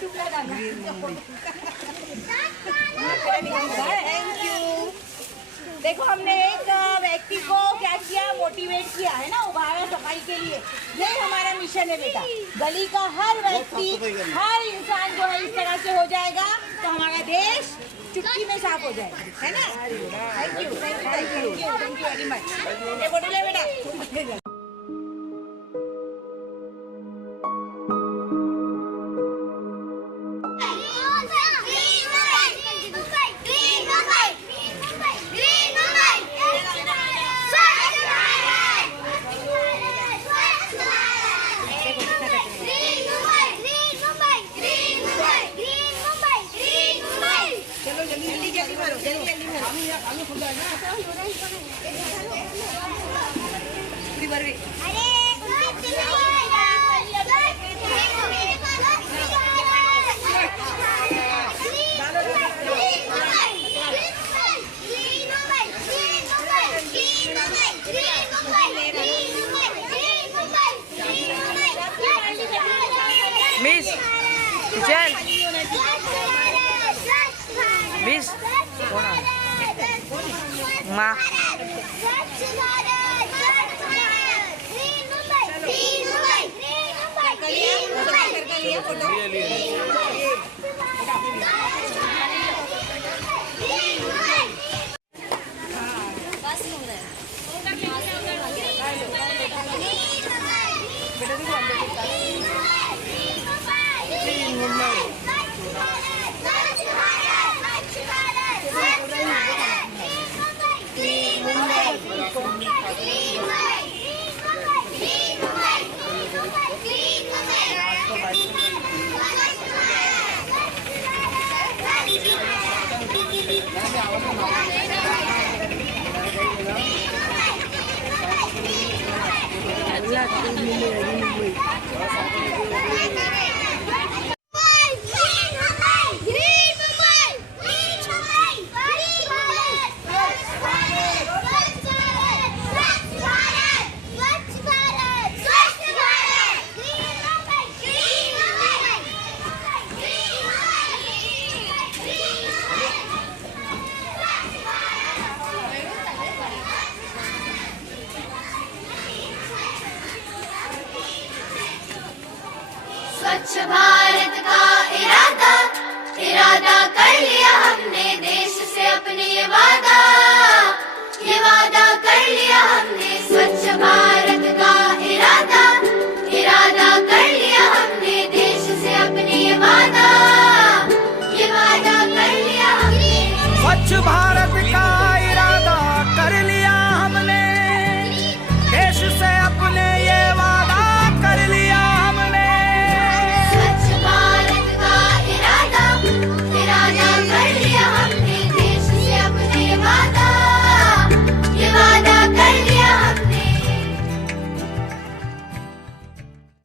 Thank you. देखो हमने एक व्यक्ति को क्या किया, मोटिवेट किया है ना, उभारा सफाई के लिए। यही हमारा मिशन है बेटा। गली का हर व्यक्ति, हर इंसान जो है इस तरह से हो जाएगा तो हमारा देश चुटकी में साफ हो जाएगा, है ना। Thank you, thank you, thank you very much. ये बोतल है बेटा। मिस किचन मिस माँ Allah